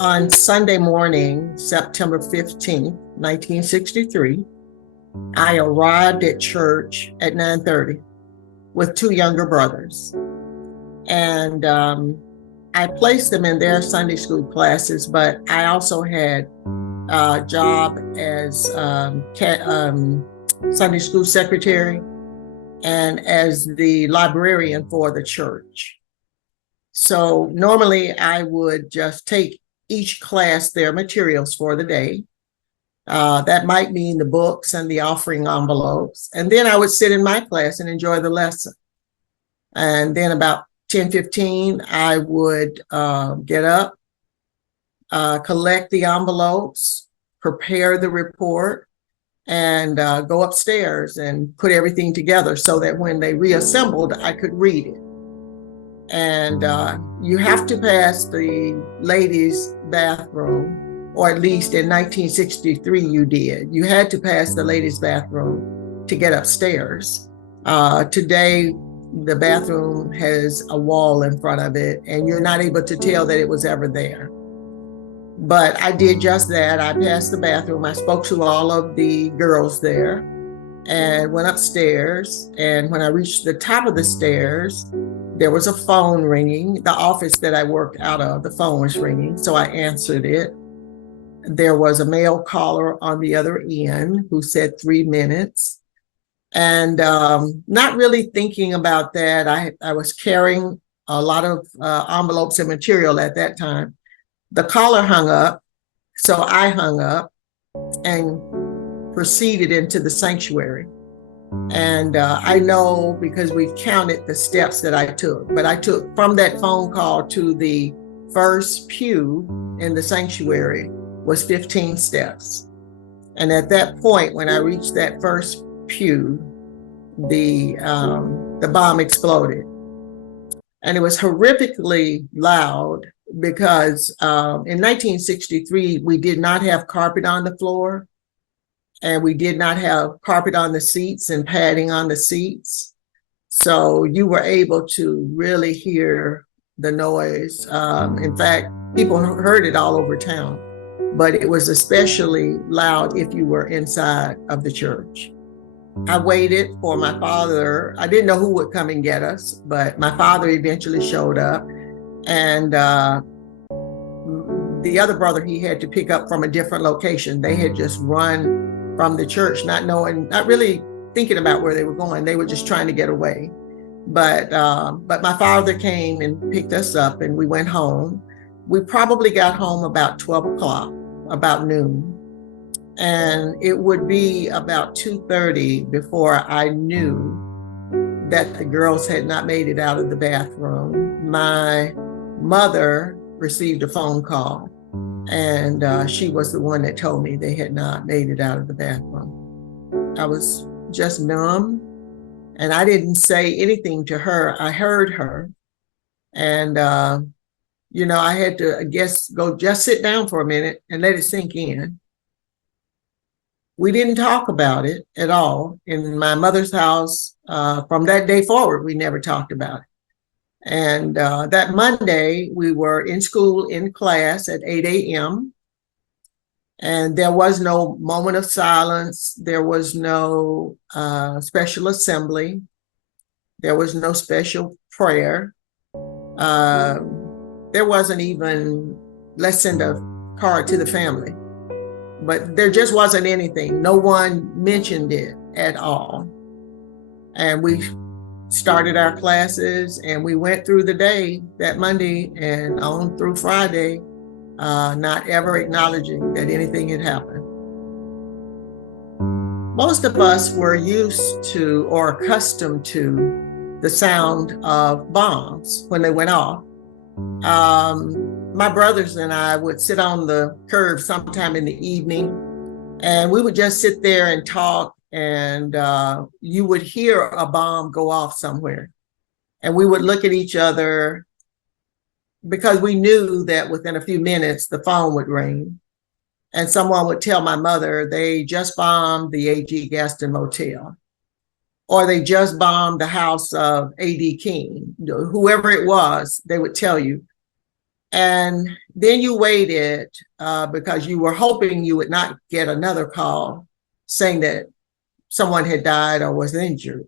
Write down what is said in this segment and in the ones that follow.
On Sunday morning, September 15th, 1963, I arrived at church at 9:30 with two younger brothers. And I placed them in their Sunday school classes, but I also had a job as Sunday school secretary and as the librarian for the church. So normally I would just take each class their materials for the day. That might mean the books and the offering envelopes. And then I would sit in my class and enjoy the lesson. And then about 10:15, I would get up, collect the envelopes, prepare the report, and go upstairs and put everything together so that when they reassembled, I could read it. And you have to pass the ladies' bathroom, or at least in 1963 you did. You had to pass the ladies' bathroom to get upstairs. Today, the bathroom has a wall in front of it, and you're not able to tell that it was ever there. But I did just that. I passed the bathroom. I spoke to all of the girls there and went upstairs. And when I reached the top of the stairs, there was a phone ringing. The office that I worked out of, the phone was ringing, so I answered it. There was a male caller on the other end who said 3 minutes. And not really thinking about that, I was carrying a lot of envelopes and material at that time. The caller hung up, so I hung up and proceeded into the sanctuary. And I know because we counted the steps that I took, but I took from that phone call to the first pew in the sanctuary was 15 steps. And at that point, when I reached that first pew, the bomb exploded. And it was horrifically loud because in 1963, we did not have carpet on the floor. And we did not have carpet on the seats and padding on the seats. So you were able to really hear the noise. In fact, people heard it all over town, but it was especially loud if you were inside of the church. I waited for my father. I didn't know who would come and get us, but my father eventually showed up. And the other brother he had to pick up from a different location. They had just run from the church, not really thinking about where they were going. They were just trying to get away. But my father came and picked us up and we went home. We probably got home about 12 o'clock, about noon. And it would be about 2:30 before I knew that the girls had not made it out of the bathroom. My mother received a phone call. And she was the one that told me they had not made it out of the bathroom. I was just numb, and I didn't say anything to her. I heard her, and I had to, I guess, go just sit down for a minute and let it sink in. We didn't talk about it at all. In my mother's house, from that day forward, we never talked about it. And that Monday, we were in school in class at 8 a.m. And there was no moment of silence. There was no special assembly. There was no special prayer. There wasn't even, let's send a card to the family. But there just wasn't anything. No one mentioned it at all. And we started our classes and we went through the day that Monday and on through Friday, not ever acknowledging that anything had happened. Most of us were used to or accustomed to the sound of bombs when they went off. My brothers and I would sit on the curb sometime in the evening and we would just sit there and talk. And you would hear a bomb go off somewhere. And we would look at each other because we knew that within a few minutes, the phone would ring. And someone would tell my mother, they just bombed the A.G. Gaston Motel. Or they just bombed the house of A.D. King. Whoever it was, they would tell you. And then you waited because you were hoping you would not get another call saying that someone had died or was injured.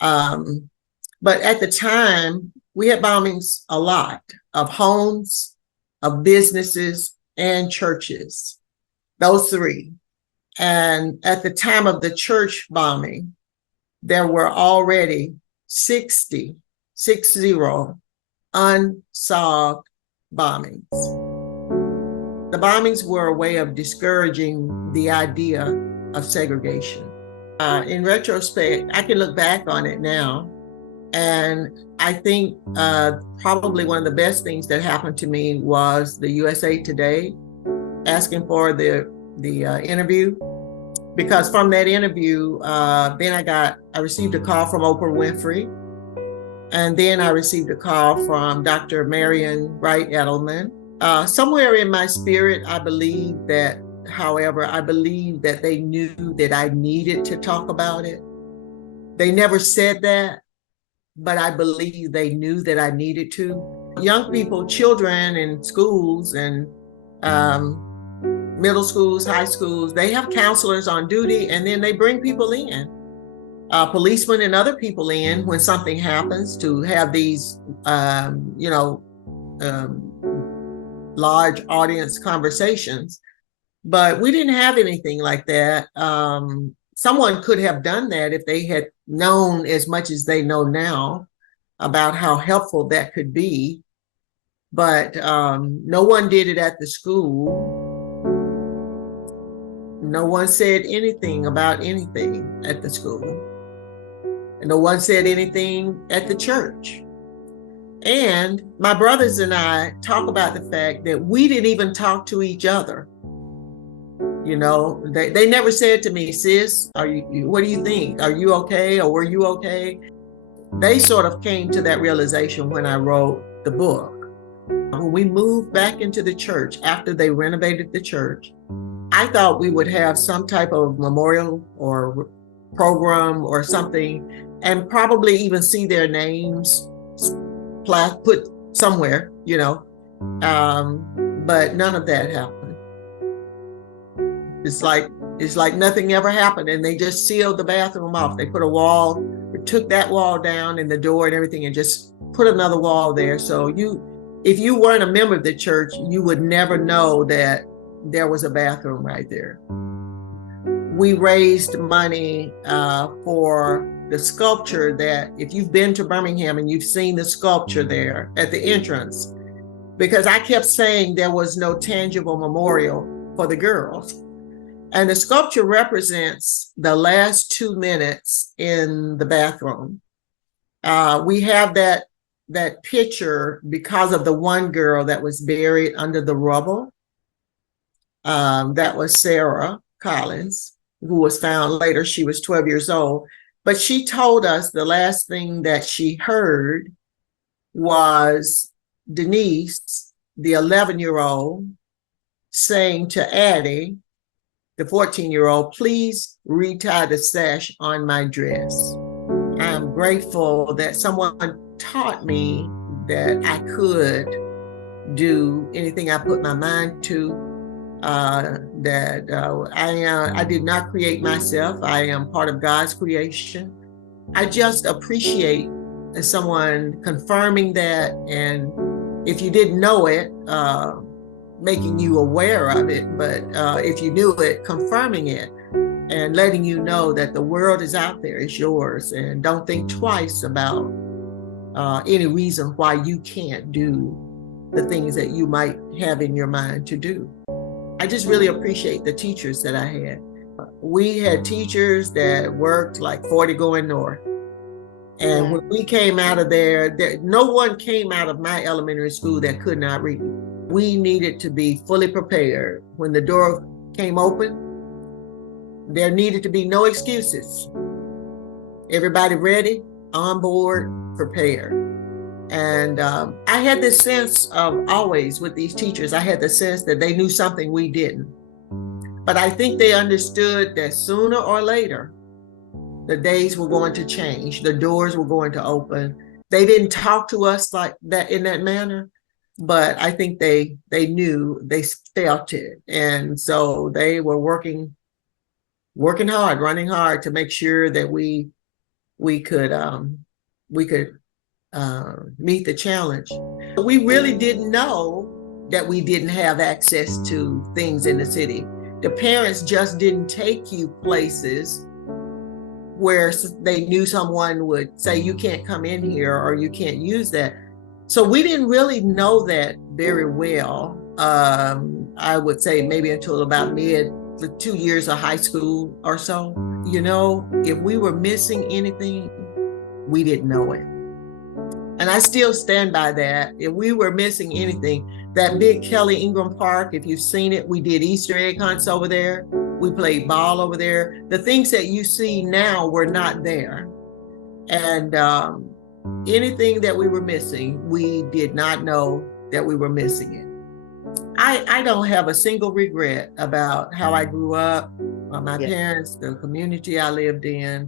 But at the time, we had bombings a lot of homes, of businesses, and churches, those three. And at the time of the church bombing, there were already 60 unsolved bombings. The bombings were a way of discouraging the idea of segregation. In retrospect, I can look back on it now, and I think probably one of the best things that happened to me was the USA Today asking for the interview, because from that interview, then I received a call from Oprah Winfrey, and then I received a call from Dr. Marion Wright Edelman. Somewhere in my spirit, I believe that they knew that I needed to talk about it. They never said that, but I believe they knew that I needed to. Young people, children in schools and middle schools, high schools, they have counselors on duty, and then they bring people in, policemen and other people in when something happens, to have these, large audience conversations. But we didn't have anything like that. Someone could have done that if they had known as much as they know now about how helpful that could be. But no one did it at the school. No one said anything about anything at the school. And no one said anything at the church. And my brothers and I talk about the fact that we didn't even talk to each other. You know, they never said to me, sis, what do you think? Are you okay? Or were you okay? They sort of came to that realization when I wrote the book. When we moved back into the church after they renovated the church, I thought we would have some type of memorial or program or something, and probably even see their names put somewhere, but none of that happened. It's like nothing ever happened, and they just sealed the bathroom off. They put a wall, took that wall down and the door and everything, and just put another wall there. So if you weren't a member of the church, you would never know that there was a bathroom right there. We raised money for the sculpture that, if you've been to Birmingham and you've seen the sculpture there at the entrance, because I kept saying there was no tangible memorial for the girls. And the sculpture represents the last 2 minutes in the bathroom. We have that picture because of the one girl that was buried under the rubble. That was Sarah Collins, who was found later. She was 12 years old. But she told us the last thing that she heard was Denise, the 11-year-old, saying to Addie, the 14-year-old, please retie the sash on my dress. I'm grateful that someone taught me that I could do anything I put my mind to, I did not create myself. I am part of God's creation. I just appreciate someone confirming that, and if you didn't know it, making you aware of it, but if you knew it, confirming it and letting you know that the world is out there, it's yours, and don't think twice about any reason why you can't do the things that you might have in your mind to do. I just really appreciate the teachers that I had. We had teachers that worked like 40 going north. And when we came out of there, no one came out of my elementary school that could not read. We needed to be fully prepared. When the door came open, there needed to be no excuses. Everybody ready, on board, prepared. And I had this sense of always with these teachers, I had the sense that they knew something we didn't. But I think they understood that sooner or later, the days were going to change. The doors were going to open. They didn't talk to us like that in that manner, but I think they knew, they felt it. And so they were working hard, running hard to make sure that we could meet the challenge. We really didn't know that we didn't have access to things in the city. The parents just didn't take you places where they knew someone would say, you can't come in here or you can't use that. So we didn't really know that very well. I would say maybe until about the 2 years of high school or so. You know, if we were missing anything, we didn't know it. And I still stand by that. If we were missing anything, that big Kelly Ingram Park, if you've seen it, we did Easter egg hunts over there. We played ball over there. The things that you see now were not there. And anything that we were missing, we did not know that we were missing it. I don't have a single regret about how I grew up, my parents, the community I lived in.